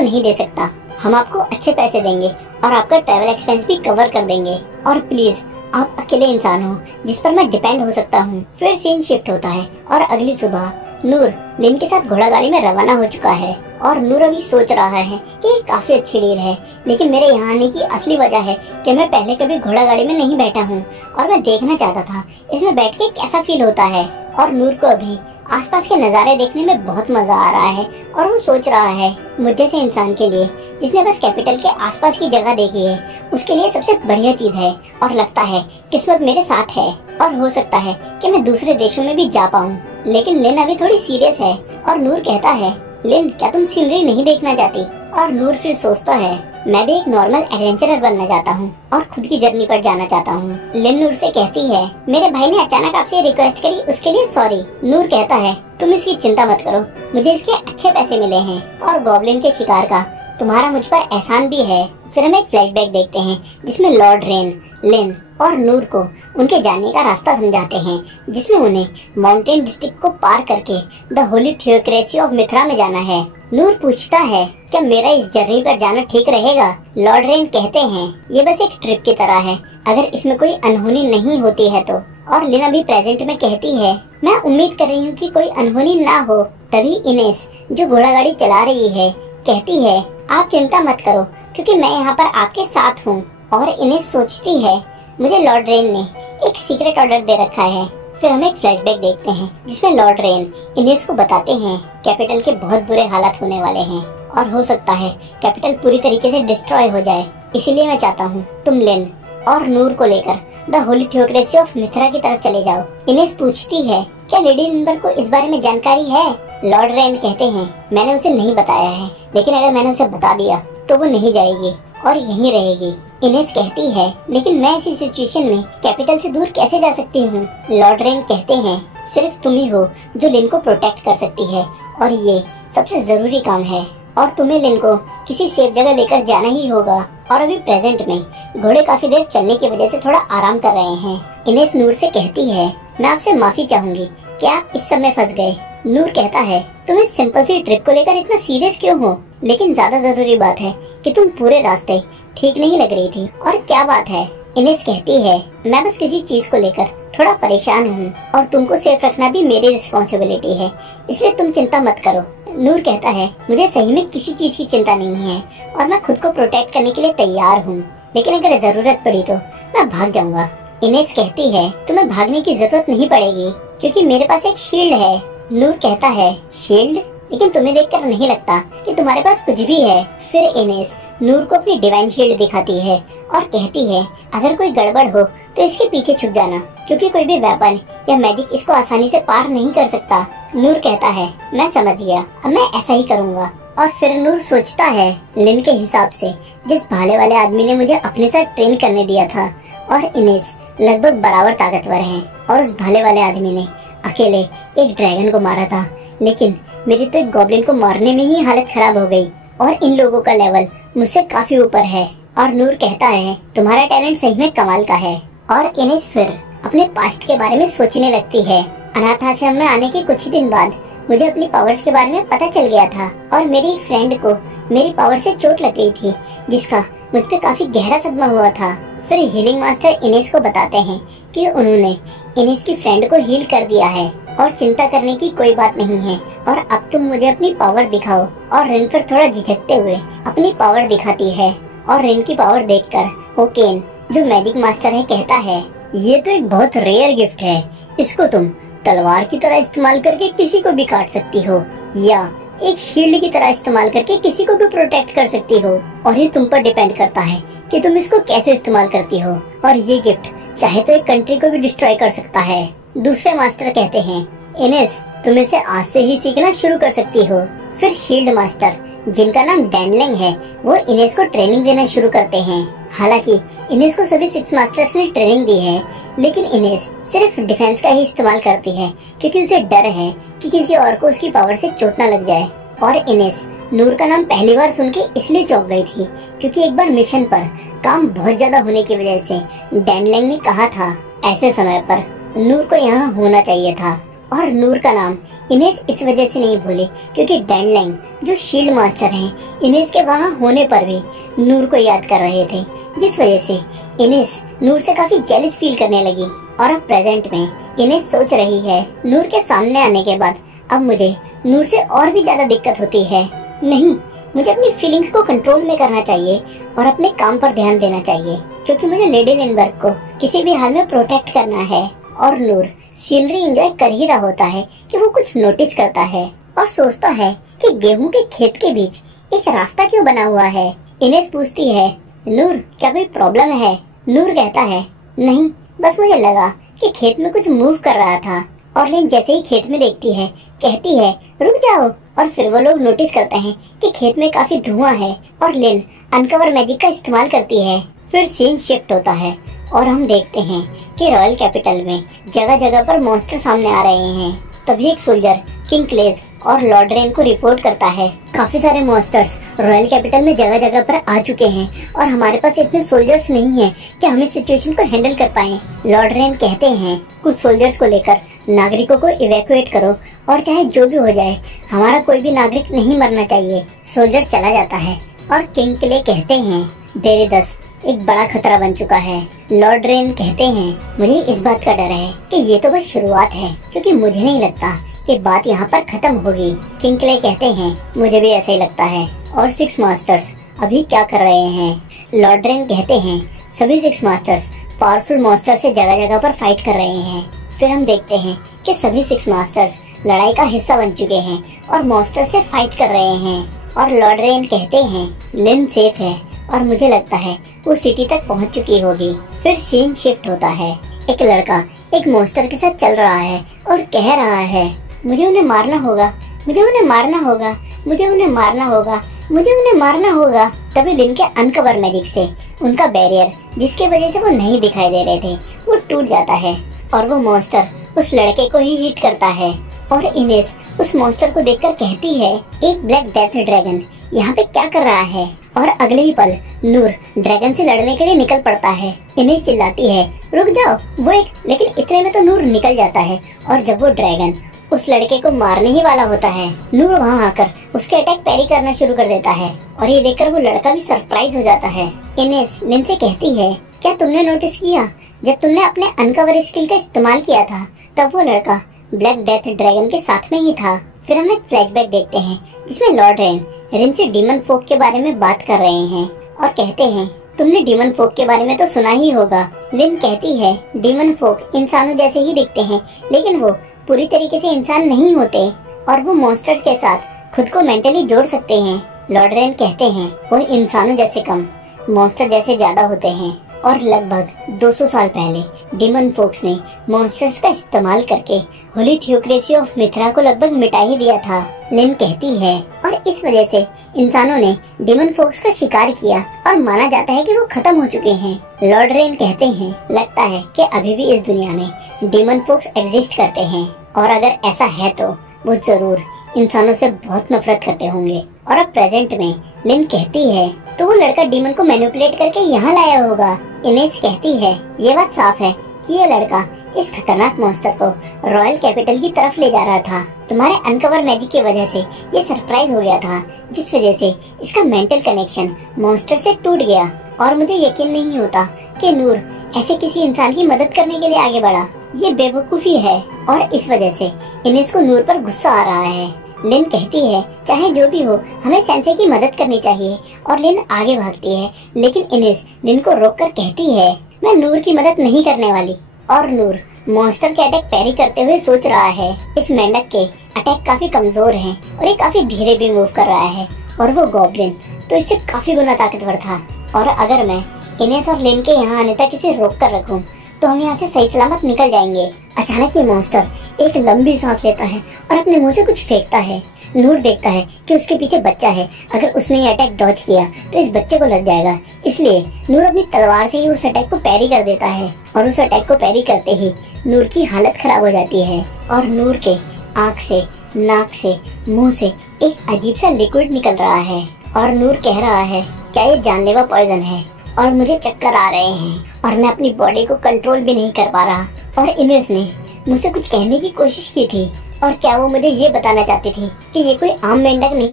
नहीं दे सकता। हम आपको अच्छे पैसे देंगे और आपका ट्रैवल एक्सपेंस भी कवर कर देंगे, और प्लीज आप अकेले इंसान हो जिस पर मैं डिपेंड हो सकता हूँ। फिर सीन शिफ्ट होता है और अगली सुबह नूर लिन के साथ घोड़ा गाड़ी में रवाना हो चुका है और नूर अभी सोच रहा है कि ये काफी अच्छी डील है, लेकिन मेरे यहाँ आने की असली वजह है कि मैं पहले कभी घोड़ा गाड़ी में नहीं बैठा हूँ और मैं देखना चाहता था इसमें बैठ के कैसा फील होता है। और नूर को अभी आसपास के नज़ारे देखने में बहुत मजा आ रहा है और वो सोच रहा है मुझ जैसे इंसान के लिए जिसने बस कैपिटल के आसपास की जगह देखी है, उसके लिए सबसे बढ़िया चीज है। और लगता है किस्मत मेरे साथ है और हो सकता है कि मैं दूसरे देशों में भी जा पाऊँ। लेकिन लिन अभी थोड़ी सीरियस है और नूर कहता है, लिन क्या तुम सीनरी नहीं देखना चाहती? और नूर फिर सोचता है, मैं भी एक नॉर्मल एडवेंचरर बनना चाहता हूँ और खुद की जर्नी पर जाना चाहता हूँ। लिन नूर से कहती है, मेरे भाई ने अचानक आपसे रिक्वेस्ट करी, उसके लिए सॉरी। नूर कहता है, तुम इसकी चिंता मत करो, मुझे इसके अच्छे पैसे मिले हैं और गॉब्लिन के शिकार का तुम्हारा मुझ पर एहसान भी है। फिर हम एक फ्लैशबैक देखते हैं जिसमें लॉर्ड रेन लिन और नूर को उनके जाने का रास्ता समझाते हैं, जिसमें उन्हें माउंटेन डिस्ट्रिक्ट को पार करके the Holi theocracy of Mithra में जाना है। नूर पूछता है, क्या मेरा इस जर्नी पर जाना ठीक रहेगा? लॉर्ड रेन कहते हैं, ये बस एक ट्रिप की तरह है, अगर इसमें कोई अनहोनी नहीं होती है तो। और लिन अभी प्रेजेंट में कहती है, मैं उम्मीद कर रही हूँ कि कोई अनहोनी ना हो। तभी इनेस जो घोड़ा गाड़ी चला रही है कहती है, आप चिंता मत करो क्योंकि मैं यहाँ पर आपके साथ हूँ। और इनेस सोचती है, मुझे लॉर्ड रेन ने एक सीक्रेट ऑर्डर दे रखा है। फिर हम एक फ्लैशबैक देखते हैं जिसमें लॉर्ड रेन इनेस को बताते हैं कैपिटल के बहुत बुरे हालात होने वाले हैं और हो सकता है कैपिटल पूरी तरीके से डिस्ट्रॉय हो जाए। इसीलिए मैं चाहता हूँ तुम लिन और नूर को लेकर the Holi theocracy of Mithra की तरफ चले जाओ। इनेस पूछती है, क्या लेडी लिंबर को इस बारे में जानकारी है? लॉर्ड रेन कहते हैं, मैंने उसे नहीं बताया है, लेकिन अगर मैंने उसे बता दिया तो वो नहीं जाएगी और यहीं रहेगी। इनेस कहती है, लेकिन मैं ऐसी सिचुएशन में कैपिटल से दूर कैसे जा सकती हूँ? लॉर्ड रेन कहते हैं, सिर्फ तुम ही हो जो लिन को प्रोटेक्ट कर सकती है और ये सबसे जरूरी काम है और तुम्हें लिन को किसी सेफ जगह लेकर जाना ही होगा। और अभी प्रेजेंट में घोड़े काफी देर चलने की वजह से थोड़ा आराम कर रहे हैं। इनेस नूर से कहती है, मैं आपसे माफी चाहूंगी कि आप इस समय फंस गए। नूर कहता है, तुम इस सिंपल सी ट्रिप को लेकर इतना सीरियस क्यों हो? लेकिन ज्यादा जरूरी बात है कि तुम पूरे रास्ते ठीक नहीं लग रही थी। और क्या बात है? इनेस कहती है, मैं बस किसी चीज को लेकर थोड़ा परेशान हूँ और तुमको सेफ रखना भी मेरी रिस्पॉन्सिबिलिटी है, इसलिए तुम चिंता मत करो। नूर कहता है, मुझे सही में किसी चीज की चिंता नहीं है और मैं खुद को प्रोटेक्ट करने के लिए तैयार हूँ, लेकिन अगर जरूरत पड़ी तो मैं भाग जाऊंगा। इनेस कहती है, तुम्हें भागने की जरूरत नहीं पड़ेगी क्योंकि मेरे पास एक शील्ड है। नूर कहता है, शील्ड? लेकिन तुम्हें देखकर नहीं लगता कि तुम्हारे पास कुछ भी है। फिर इनेस नूर को अपनी डिवाइन शील्ड दिखाती है और कहती है, अगर कोई गड़बड़ हो तो इसके पीछे छुप जाना क्योंकि कोई भी वेपन या मैजिक इसको आसानी से पार नहीं कर सकता। नूर कहता है, मैं समझ गया, अब मैं ऐसा ही करूँगा। और फिर नूर सोचता है, लिन के हिसाब से जिस भाले वाले आदमी ने मुझे अपने साथ ट्रेन करने दिया था और इनेस लगभग बराबर ताकतवर हैं और उस भाले वाले आदमी ने अकेले एक ड्रैगन को मारा था, लेकिन मेरी तो एक गॉब्लिन को मारने में ही हालत खराब हो गई और इन लोगों का लेवल मुझसे काफी ऊपर है। और नूर कहता है, तुम्हारा टैलेंट सही में कमाल का है। और इनेस फिर अपने पास्ट के बारे में सोचने लगती है। अनाथ आश्रम में आने के कुछ ही दिन बाद मुझे अपनी पावर्स के बारे में पता चल गया था और मेरी एक फ्रेंड को मेरी पावर से चोट लग गई थी जिसका मुझ पे काफी गहरा सदमा हुआ था। फिर हीलिंग मास्टर इनेस को बताते हैं कि उन्होंने इनेस की फ्रेंड को हील कर दिया है और चिंता करने की कोई बात नहीं है और अब तुम मुझे अपनी पावर दिखाओ। और रिन फिर थोड़ा झिझकते हुए अपनी पावर दिखाती है और रिन की पावर देखकर ओकेन जो मैजिक मास्टर है कहता है, ये तो एक बहुत रेयर गिफ्ट है, इसको तुम तलवार की तरह इस्तेमाल करके किसी को भी काट सकती हो या एक शील्ड की तरह इस्तेमाल करके किसी को भी प्रोटेक्ट कर सकती हो और ये तुम पर डिपेंड करता है कि तुम इसको कैसे इस्तेमाल करती हो। और ये गिफ्ट चाहे तो एक कंट्री को भी डिस्ट्रॉय कर सकता है। दूसरे मास्टर कहते हैं, इनेस तुम इसे आज से ही सीखना शुरू कर सकती हो। फिर शील्ड मास्टर जिनका नाम डैनलिंग है वो इनेस को ट्रेनिंग देना शुरू करते हैं। हालांकि इनेस को सभी 6 मास्टर्स ने ट्रेनिंग दी है, लेकिन इनेस सिर्फ डिफेंस का ही इस्तेमाल करती है क्योंकि उसे डर है कि किसी और को उसकी पावर से चोट न लग जाए। और इनेस नूर का नाम पहली बार सुन के इसलिए चौंक गई थी क्योंकि एक बार मिशन पर काम बहुत ज्यादा होने की वजह से डैनलिंग ने कहा था ऐसे समय पर नूर को यहाँ होना चाहिए था। और नूर का नाम इनेस इस वजह से नहीं भूले क्योंकि डैनलैंग जो शील्ड मास्टर हैं, इनेस के वहाँ होने पर भी नूर को याद कर रहे थे, जिस वजह से इनेस नूर से काफी जेलस फील करने लगी। और अब प्रेजेंट में इनेस सोच रही है, नूर के सामने आने के बाद अब मुझे नूर से और भी ज्यादा दिक्कत होती है। नहीं, मुझे अपनी फीलिंग्स को कंट्रोल में करना चाहिए और अपने काम पर ध्यान देना चाहिए क्योंकि मुझे लेडी लिंडबर्ग को किसी भी हाल में प्रोटेक्ट करना है। और नूर सीनरी एंजॉय कर ही रहा होता है कि वो कुछ नोटिस करता है और सोचता है कि गेहूं के खेत के बीच एक रास्ता क्यों बना हुआ है। इनेस पूछती है, नूर क्या कोई प्रॉब्लम है? नूर कहता है, नहीं, बस मुझे लगा कि खेत में कुछ मूव कर रहा था। और लिन जैसे ही खेत में देखती है कहती है, रुक जाओ। और फिर वो लोग नोटिस करते हैं कि खेत में काफी धुआं है और लिन अनकवर मैजिक का इस्तेमाल करती है। फिर सीन शिफ्ट होता है और हम देखते हैं कि रॉयल कैपिटल में जगह जगह पर मॉन्स्टर सामने आ रहे हैं। तभी एक सोल्जर किंग क्लेज और लॉर्ड रेन को रिपोर्ट करता है, काफी सारे मॉन्स्टर्स रॉयल कैपिटल में जगह जगह पर आ चुके हैं और हमारे पास इतने सोल्जर्स नहीं हैं कि हम इस सिचुएशन को हैंडल कर पाएं। लॉर्ड रेन कहते हैं, कुछ सोल्जर्स को लेकर नागरिकों को इवैक्यूएट करो और चाहे जो भी हो जाए हमारा कोई भी नागरिक नहीं मरना चाहिए। सोल्जर चला जाता है और किंग के लिए कहते हैं, डेरिदस एक बड़ा खतरा बन चुका है। लॉर्ड रेन कहते हैं, मुझे इस बात का डर है कि ये तो बस शुरुआत है क्योंकि मुझे नहीं लगता कि बात यहाँ पर खत्म होगी। किंग के लिए कहते हैं, मुझे भी ऐसा ही लगता है। और 6 मास्टर्स अभी क्या कर रहे हैं? लॉर्ड रेन कहते हैं, सभी 6 मास्टर्स पावरफुल मॉन्स्टर से जगह जगह पर फाइट कर रहे हैं। फिर हम देखते हैं कि सभी 6 मास्टर्स लड़ाई का हिस्सा बन चुके हैं और मॉन्स्टर से फाइट कर रहे हैं। और लॉर्ड रेन कहते हैं, लिन सेफ है और मुझे लगता है वो सिटी तक पहुंच चुकी होगी। फिर सीन शिफ्ट होता है, एक लड़का एक मॉन्स्टर के साथ चल रहा है और कह रहा है, मुझे उन्हें मारना होगा, मुझे उन्हें मारना होगा, मुझे उन्हें मारना होगा, मुझे उन्हें मारना होगा। तभी लिन के अनकवर मैजिक से उनका बैरियर जिसकी वजह से वो नहीं दिखाई दे रहे थे वो टूट जाता है और वो मॉन्स्टर उस लड़के को ही हिट करता है। और इनेस उस मॉन्स्टर को देखकर कहती है, एक ब्लैक डेथ ड्रैगन यहाँ पे क्या कर रहा है? और अगले ही पल नूर ड्रैगन से लड़ने के लिए निकल पड़ता है। इनेस चिल्लाती है, रुक जाओ, वो एक, लेकिन इतने में तो नूर निकल जाता है। और जब वो ड्रैगन उस लड़के को मारने ही वाला होता है, नूर वहाँ आकर उसके अटैक पैरी करना शुरू कर देता है और ये देखकर वो लड़का भी सरप्राइज हो जाता है। इनेस लिन से कहती है, क्या तुमने नोटिस किया जब तुमने अपने अनकवर स्किल का इस्तेमाल किया था तब वो लड़का ब्लैक डेथ ड्रैगन के साथ में ही था। फिर हम एक फ्लैशबैक देखते हैं जिसमें लॉर्ड रेन रिन से डीमन फोक के बारे में बात कर रहे हैं और कहते हैं, तुमने डीमन फोक के बारे में तो सुना ही होगा। लिन कहती है, डीमन फोक इंसानों जैसे ही दिखते हैं लेकिन वो पूरी तरीके से इंसान नहीं होते और वो मॉन्स्टर्स के साथ खुद को मेंटली जोड़ सकते हैं। लॉर्ड रेन कहते हैं, वो इंसानों जैसे कम मॉन्स्टर जैसे ज्यादा होते हैं और लगभग 200 साल पहले डीमन फोक्स ने मॉन्स्टर्स का इस्तेमाल करके होली थियोक्रेसी ऑफ मिथ्रा को लगभग मिटा ही दिया था। लिन कहती है, और इस वजह से इंसानों ने डीमन फोक्स का शिकार किया और माना जाता है कि वो खत्म हो चुके हैं। लॉर्ड रेन कहते हैं, लगता है कि अभी भी इस दुनिया में डीमन फोक्स एग्जिस्ट करते हैं और अगर ऐसा है तो वो जरूर इंसानों से बहुत नफरत करते होंगे। और अब प्रेजेंट में लिन कहती है, तो वो लड़का डीमन को मैनिपुलेट करके यहाँ लाया होगा। इनेस कहती है, ये बात साफ है कि ये लड़का इस खतरनाक मॉन्स्टर को रॉयल कैपिटल की तरफ ले जा रहा था। तुम्हारे अनकवर मैजिक की वजह से ये सरप्राइज हो गया था जिस वजह से इसका मेंटल कनेक्शन मॉन्स्टर से टूट गया और मुझे यकीन नहीं होता कि नूर ऐसे किसी इंसान की मदद करने के लिए आगे बढ़ा। ये बेवकूफी है और इस वजह से इनेस को नूर पर गुस्सा आ रहा है। लिन कहती है, चाहे जो भी हो हमें सेंसे की मदद करनी चाहिए और लिन आगे भागती है लेकिन इनेस लिन को रोककर कहती है, मैं नूर की मदद नहीं करने वाली। और नूर मॉन्स्टर के अटैक पैरी करते हुए सोच रहा है, इस मेंढक के अटैक काफी कमजोर हैं और ये काफी धीरे भी मूव कर रहा है और वो गॉब्लिन तो इससे काफी गुना ताकतवर था और अगर मैं इनेस और लिन के यहाँ आने तक इसे रोक कर रखूं तो हम यहाँ से सही सलामत निकल जाएंगे। अचानक ये मॉन्स्टर एक लंबी सांस लेता है और अपने मुंह से कुछ फेंकता है। नूर देखता है कि उसके पीछे बच्चा है, अगर उसने ये अटैक डॉज किया तो इस बच्चे को लग जाएगा, इसलिए नूर अपनी तलवार से ही उस अटैक को पैरी कर देता है और उस अटैक को पैरी करते ही नूर की हालत खराब हो जाती है और नूर के आँख से, नाक से, मुंह से एक अजीब सा लिक्विड निकल रहा है और नूर कह रहा है, क्या ये जानलेवा पॉइजन है और मुझे चक्कर आ रहे हैं और मैं अपनी बॉडी को कंट्रोल भी नहीं कर पा रहा। और इनेस ने मुझसे कुछ कहने की कोशिश की थी, और क्या वो मुझे ये बताना चाहती थी कि ये कोई आम मेंढक नहीं